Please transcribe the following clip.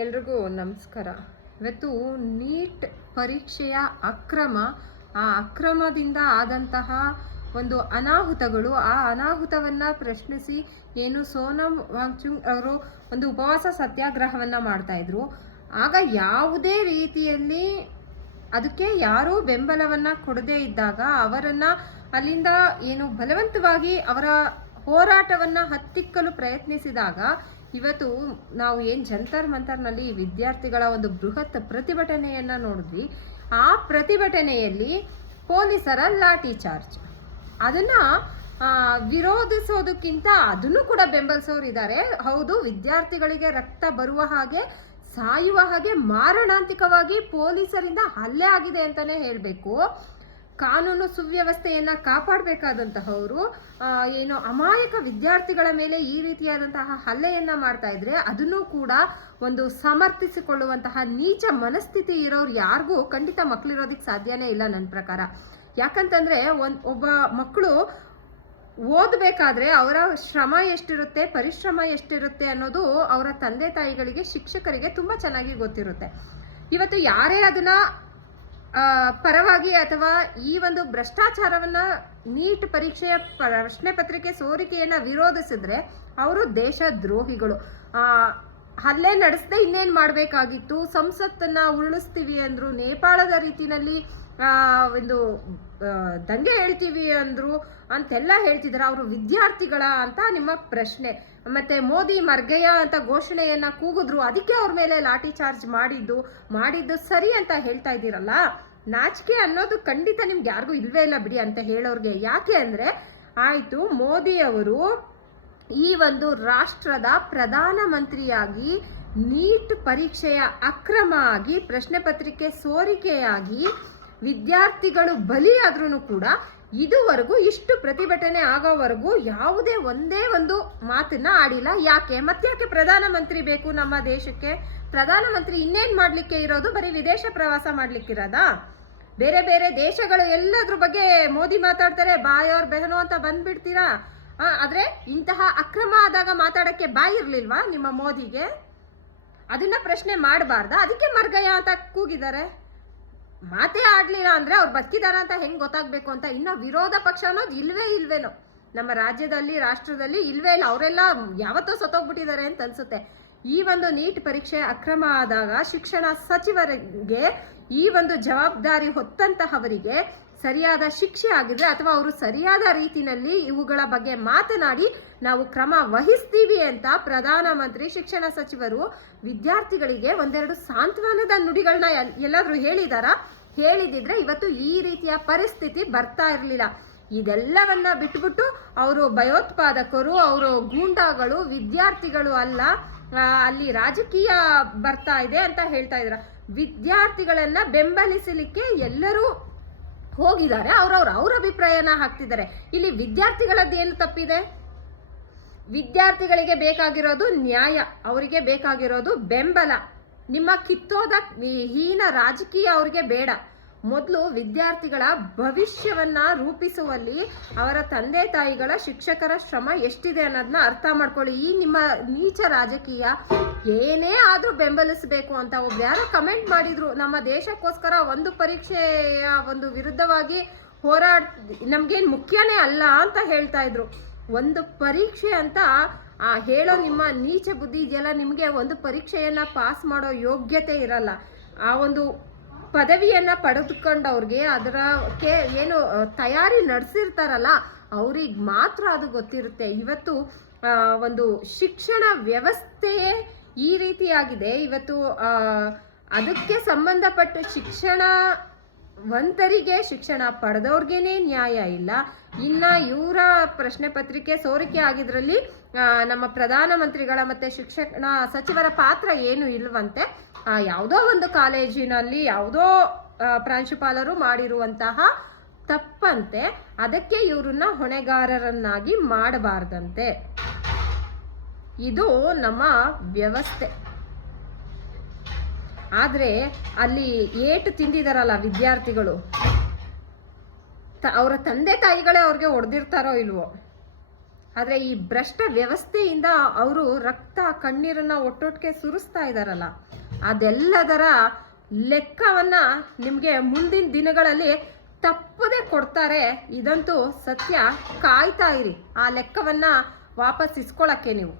ಎಲ್ರಿಗೂ ನಮಸ್ಕಾರ. ಇವತ್ತು ನೀಟ್ ಪರೀಕ್ಷೆಯ ಆ ಅಕ್ರಮದಿಂದ ಆದಂತಹ ಒಂದು ಅನಾಹುತಗಳು, ಆ ಅನಾಹುತವನ್ನು ಪ್ರಶ್ನಿಸಿ ಏನು ಸೋನಂ ವಾಂಗ್ಚುಕ್ ಅವರು ಒಂದು ಉಪವಾಸ ಸತ್ಯಾಗ್ರಹವನ್ನು ಮಾಡ್ತಾಯಿದ್ರು. ಆಗ ಯಾವುದೇ ರೀತಿಯಲ್ಲಿ ಅದಕ್ಕೆ ಯಾರೂ ಬೆಂಬಲವನ್ನು ಕೊಡದೇ ಇದ್ದಾಗ ಅವರನ್ನು ಅಲ್ಲಿಂದ ಏನು ಬಲವಂತವಾಗಿ ಅವರ ಹೋರಾಟವನ್ನು ಹತ್ತಿಕ್ಕಲು ಪ್ರಯತ್ನಿಸಿದಾಗ ಇವತ್ತು ನಾವು ಏನು ಜಂತರ್ ಮಂತರ್ನಲ್ಲಿ ವಿದ್ಯಾರ್ಥಿಗಳ ಒಂದು ಬೃಹತ್ ಪ್ರತಿಭಟನೆಯನ್ನು ನೋಡಿದ್ವಿ. ಆ ಪ್ರತಿಭಟನೆಯಲ್ಲಿ ಪೊಲೀಸರ ಲಾಠಿ ಚಾರ್ಜ್ ಅದನ್ನು ವಿರೋಧಿಸೋದಕ್ಕಿಂತ ಅದನ್ನು ಕೂಡ ಬೆಂಬಲಿಸೋರು ಇದ್ದಾರೆ. ಹೌದು, ವಿದ್ಯಾರ್ಥಿಗಳಿಗೆ ರಕ್ತ ಬರುವ ಹಾಗೆ, ಸಾಯುವ ಹಾಗೆ ಮಾರಣಾಂತಿಕವಾಗಿ ಪೊಲೀಸರಿಂದ ಹಲ್ಲೆ ಆಗಿದೆ ಅಂತಲೇ ಹೇಳಬೇಕು. ಕಾನೂನು ಸುವ್ಯವಸ್ಥೆಯನ್ನು ಕಾಪಾಡಬೇಕಾದಂತಹವರು ಏನು ಅಮಾಯಕ ವಿದ್ಯಾರ್ಥಿಗಳ ಮೇಲೆ ಈ ರೀತಿಯಾದಂತಹ ಹಲ್ಲೆಯನ್ನು ಮಾಡ್ತಾ ಇದ್ರೆ ಅದನ್ನು ಕೂಡ ಒಂದು ಸಮರ್ಥಿಸಿಕೊಳ್ಳುವಂತಹ ನೀಚ ಮನಸ್ಥಿತಿ ಇರೋರು ಯಾರಿಗೂ ಖಂಡಿತ ಮಕ್ಕಳಿರೋದಕ್ಕೆ ಸಾಧ್ಯನೇ ಇಲ್ಲ ನನ್ನ ಪ್ರಕಾರ. ಯಾಕಂತಂದರೆ ಒಬ್ಬ ಮಕ್ಕಳು ಓದಬೇಕಾದ್ರೆ ಅವರ ಶ್ರಮ ಎಷ್ಟಿರುತ್ತೆ, ಪರಿಶ್ರಮ ಎಷ್ಟಿರುತ್ತೆ ಅನ್ನೋದು ಅವರ ತಂದೆ ತಾಯಿಗಳಿಗೆ, ಶಿಕ್ಷಕರಿಗೆ ತುಂಬ ಚೆನ್ನಾಗಿ ಗೊತ್ತಿರುತ್ತೆ. ಇವತ್ತು ಯಾರೇ ಅದನ್ನು ಪರವಾಗಿ ಅಥವಾ ಈ ಒಂದು ಭ್ರಷ್ಟಾಚಾರವನ್ನ, ನೀಟ್ ಪರೀಕ್ಷೆಯ ಪ್ರಶ್ನೆ ಪತ್ರಿಕೆ ಸೋರಿಕೆಯನ್ನ ವಿರೋಧಿಸಿದ್ರೆ ಅವರು ದೇಶ ದ್ರೋಹಿಗಳು. ಹಲ್ಲೆ ನಡೆಸದೆ ಇನ್ನೇನು ಮಾಡಬೇಕಾಗಿತ್ತು? ಸಂಸತ್ತನ್ನ ಉರುಳಿಸ್ತೀವಿ ಅಂದ್ರು, ನೇಪಾಳದ ರೀತಿನಲ್ಲಿ ಒಂದು ದಂಗೆ ಹೇಳ್ತೀವಿ ಅಂದ್ರು ಅಂತೆಲ್ಲ ಹೇಳ್ತಿದ್ದಾರೆ. ಅವರು ವಿದ್ಯಾರ್ಥಿಗಳ ಅಂತ ನಿಮ್ಮ ಪ್ರಶ್ನೆ. ಮತ್ತೆ ಮೋದಿ ಮರ್ಗಯ್ಯ ಅಂತ ಘೋಷಣೆಯನ್ನ ಕೂಗಿದ್ರು, ಅದಕ್ಕೆ ಅವ್ರ ಮೇಲೆ ಲಾಠಿ ಚಾರ್ಜ್ ಮಾಡಿದ್ದು ಸರಿ ಅಂತ ಹೇಳ್ತಾ ಇದ್ದೀರಲ್ಲ. ನಾಚಿಕೆ ಅನ್ನೋದು ಖಂಡಿತ ನಿಮ್ಗೆ ಯಾರಿಗೂ ಇಲ್ವೇ ಇಲ್ಲ ಬಿಡಿ ಅಂತ ಹೇಳೋರ್ಗೆ. ಯಾಕೆ ಅಂದ್ರೆ ಆಯ್ತು, ಮೋದಿ ಅವರು ಈ ಒಂದು ರಾಷ್ಟ್ರದ ಪ್ರಧಾನಮಂತ್ರಿಯಾಗಿ ನೀಟ್ ಪರೀಕ್ಷೆಯ ಅಕ್ರಮ ಆಗಿ, ಪ್ರಶ್ನೆ ಪತ್ರಿಕೆ ಸೋರಿಕೆಯಾಗಿ ವಿದ್ಯಾರ್ಥಿಗಳು ಬಲಿಯಾದ್ರೂ ಕೂಡ ಇದುವರೆಗೂ ಇಷ್ಟು ಪ್ರತಿಭಟನೆ ಆಗೋವರೆಗೂ ಯಾವುದೇ ಒಂದೇ ಒಂದು ಮಾತನ್ನ ಆಡಿಲ್ಲ. ಯಾಕೆ? ಮತ್ತ್ಯಾಕೆ ಪ್ರಧಾನಮಂತ್ರಿ ಬೇಕು ನಮ್ಮ ದೇಶಕ್ಕೆ? ಪ್ರಧಾನಮಂತ್ರಿ ಇನ್ನೇನ್ ಮಾಡ್ಲಿಕ್ಕೆ ಇರೋದು? ಬರೀ ವಿದೇಶ ಪ್ರವಾಸ ಮಾಡ್ಲಿಕ್ಕಿರೋದಾ? ಬೇರೆ ಬೇರೆ ದೇಶಗಳು ಎಲ್ಲದ್ರ ಬಗ್ಗೆ ಮೋದಿ ಮಾತಾಡ್ತಾರೆ, ಬಾಯೋರ್ ಬೆಹನೋ ಅಂತ ಬಂದ್ಬಿಡ್ತೀರಾ. ಆದ್ರೆ ಇಂತಹ ಅಕ್ರಮ ಆದಾಗ ಮಾತಾಡಕ್ಕೆ ಬಾಯಿ ಇರ್ಲಿಲ್ವಾ ನಿಮ್ಮ ಮೋದಿಗೆ? ಅದನ್ನ ಪ್ರಶ್ನೆ ಮಾಡಬಾರ್ದ? ಅದಕ್ಕೆ ಮರ್ಗಯ್ಯ ಅಂತ ಕೂಗಿದ್ದಾರೆ. ಮಾತೇ ಆಡ್ಲಿಲ್ಲ ಅಂದ್ರೆ ಅವ್ರು ಬದುಕಿದಾರ ಅಂತ ಹೆಂಗ್ ಗೊತ್ತಾಗ್ಬೇಕು ಅಂತ. ಇನ್ನ ವಿರೋಧ ಪಕ್ಷ ಅನ್ನೋದು ಇಲ್ವೇನೋ ನಮ್ಮ ರಾಜ್ಯದಲ್ಲಿ, ರಾಷ್ಟ್ರದಲ್ಲಿ ಇಲ್ವೇ ಇಲ್ಲ. ಅವರೆಲ್ಲ ಯಾವತ್ತೋ ಸತ್ತೋಗ್ಬಿಟ್ಟಿದ್ದಾರೆ ಅಂತ ಅನ್ಸುತ್ತೆ. ಈ ಒಂದು ನೀಟ್ ಪರೀಕ್ಷೆ ಅಕ್ರಮ ಆದಾಗ ಶಿಕ್ಷಣ ಸಚಿವರಿಗೆ, ಈ ಒಂದು ಜವಾಬ್ದಾರಿ ಹೊತ್ತಂತಹವರಿಗೆ ಸರಿಯಾದ ಶಿಕ್ಷೆ ಆಗಿದ್ರೆ ಅಥವಾ ಅವರು ಸರಿಯಾದ ರೀತಿಯಲ್ಲಿ ಇವುಗಳ ಬಗ್ಗೆ ಮಾತನಾಡಿ ನಾವು ಕ್ರಮ ವಹಿಸ್ತೀವಿ ಅಂತ ಪ್ರಧಾನಮಂತ್ರಿ, ಶಿಕ್ಷಣ ಸಚಿವರು ವಿದ್ಯಾರ್ಥಿಗಳಿಗೆ ಒಂದೆರಡು ಸಾಂತ್ವನದ ನುಡಿಗಳನ್ನ ಎಲ್ಲಾದ್ರೂ ಹೇಳಿದಿದ್ರೆ ಇವತ್ತು ಈ ರೀತಿಯ ಪರಿಸ್ಥಿತಿ ಬರ್ತಾ ಇರಲಿಲ್ಲ. ಇದೆಲ್ಲವನ್ನ ಬಿಟ್ಬಿಟ್ಟು ಅವರು ಭಯೋತ್ಪಾದಕರು, ಅವರು ಗೂಂಡಾಗಳು, ವಿದ್ಯಾರ್ಥಿಗಳು ಅಲ್ಲ, ಅಲ್ಲಿ ರಾಜಕೀಯ ಬರ್ತಾ ಇದೆ ಅಂತ ಹೇಳ್ತಾ ಇದ್ರ. ವಿದ್ಯಾರ್ಥಿಗಳನ್ನ ಬೆಂಬಲಿಸಲಿಕ್ಕೆ ಎಲ್ಲರೂ ಹೋಗಿದ್ದಾರೆ, ಅವ್ರ ಅಭಿಪ್ರಾಯನ ಹಾಕ್ತಿದ್ದಾರೆ. ಇಲ್ಲಿ ವಿದ್ಯಾರ್ಥಿಗಳದ್ದು ಏನು ತಪ್ಪಿದೆ? ವಿದ್ಯಾರ್ಥಿಗಳಿಗೆ ಬೇಕಾಗಿರೋದು ನ್ಯಾಯ, ಅವರಿಗೆ ಬೇಕಾಗಿರೋದು ಬೆಂಬಲ. ನಿಮ್ಮ ಕಿತ್ತೋದ ಹೀನ ರಾಜಕೀಯ ಅವ್ರಿಗೆ ಬೇಡ. ಮೊದಲು ವಿದ್ಯಾರ್ಥಿಗಳ ಭವಿಷ್ಯವನ್ನ ರೂಪಿಸುವಲ್ಲಿ ಅವರ ತಂದೆ ತಾಯಿಗಳ, ಶಿಕ್ಷಕರ ಶ್ರಮ ಎಷ್ಟಿದೆ ಅನ್ನೋದನ್ನ ಅರ್ಥ ಮಾಡ್ಕೊಳ್ಳಿ. ಈ ನಿಮ್ಮ ನೀಚ ರಾಜಕೀಯ ಏನೇ ಆದ್ರೂ ಬೆಂಬಲಿಸಬೇಕು ಅಂತ ಯಾರೋ ಕಮೆಂಟ್ ಮಾಡಿದ್ರು. ನಮ್ಮ ದೇಶಕ್ಕೋಸ್ಕರ ಒಂದು ಪರೀಕ್ಷೆಯ ಒಂದು ವಿರುದ್ಧವಾಗಿ ನಮ್ಗೇನು ಮುಖ್ಯನೇ ಅಲ್ಲ ಅಂತ ಹೇಳ್ತಾ ಇದ್ರು. ಒಂದು ಪರೀಕ್ಷೆ ಅಂತ ಹೇಳೋ ನಿಮ್ಮ ನೀಚ ಬುದ್ಧಿ ಇದೆಯಲ್ಲ, ನಿಮಗೆ ಒಂದು ಪರೀಕ್ಷೆಯನ್ನ ಪಾಸ್ ಮಾಡೋ ಯೋಗ್ಯತೆ ಇರಲ್ಲ. ಆ ಒಂದು ಪದವಿಯನ್ನ ಪಡೆದುಕೊಂಡವ್ರಿಗೆ ಅದರಕ್ಕೆ ಏನು ತಯಾರಿ ನಡೆಸಿರ್ತಾರಲ್ಲ ಅವ್ರಿಗೆ ಮಾತ್ರ ಅದು ಗೊತ್ತಿರುತ್ತೆ. ಇವತ್ತು ಒಂದು ಶಿಕ್ಷಣ ವ್ಯವಸ್ಥೆಯೇ ಈ ರೀತಿಯಾಗಿದೆ. ಇವತ್ತು ಅದಕ್ಕೆ ಸಂಬಂಧಪಟ್ಟ ಶಿಕ್ಷಣವಂತರಿಗೆ, ಶಿಕ್ಷಣ ಪಡೆದವ್ರಿಗೇನೆ ನ್ಯಾಯ ಇಲ್ಲ. ಇನ್ನ ಇವರ ಪ್ರಶ್ನೆ ಪತ್ರಿಕೆ ಸೋರಿಕೆ ಆಗಿದ್ರಲ್ಲಿ ನಮ್ಮ ಪ್ರಧಾನಮಂತ್ರಿಗಳ ಮತ್ತೆ ಶಿಕ್ಷಣ ಸಚಿವರ ಪಾತ್ರ ಏನು ಇಲ್ವಂತೆ. ಯಾವುದೋ ಒಂದು ಕಾಲೇಜಿನಲ್ಲಿ ಯಾವುದೋ ಪ್ರಾಂಶುಪಾಲರು ಮಾಡಿರುವಂತಹ ತಪ್ಪಂತೆ, ಅದಕ್ಕೆ ಇವರನ್ನ ಹೊಣೆಗಾರರನ್ನಾಗಿ ಮಾಡಬಾರ್ದಂತೆ. ಇದು ನಮ್ಮ ವ್ಯವಸ್ಥೆ. ಆದ್ರೆ ಅಲ್ಲಿ ಏಟು ತಿಂದಿದಾರಲ್ಲ ವಿದ್ಯಾರ್ಥಿಗಳು, ಅವರ ತಂದೆ ತಾಯಿಗಳೇ ಅವ್ರಿಗೆ ಹೊಡೆದಿರ್ತಾರೋ ಇಲ್ವೋ, ಆದರೆ ಈ ಭ್ರಷ್ಟ ವ್ಯವಸ್ಥೆಯಿಂದ ಅವರು ರಕ್ತ ಕಣ್ಣೀರನ್ನ ಒಟ್ಟೊಟ್ಟಿಗೆ ಸುರಿಸ್ತಾ ಇದ್ದಾರಲ್ಲ, ಅದೆಲ್ಲದರ ಲೆಕ್ಕವನ್ನ ನಿಮಗೆ ಮುಂದಿನ ದಿನಗಳಲ್ಲಿ ತಪ್ಪದೆ ಕೊಡ್ತಾರೆ. ಇದಂತೂ ಸತ್ಯ. ಕಾಯ್ತಾ ಇರಿ ಆ ಲೆಕ್ಕವನ್ನ ವಾಪಸ್ ಇಸ್ಕೊಳಕ್ಕೆ ನೀವು.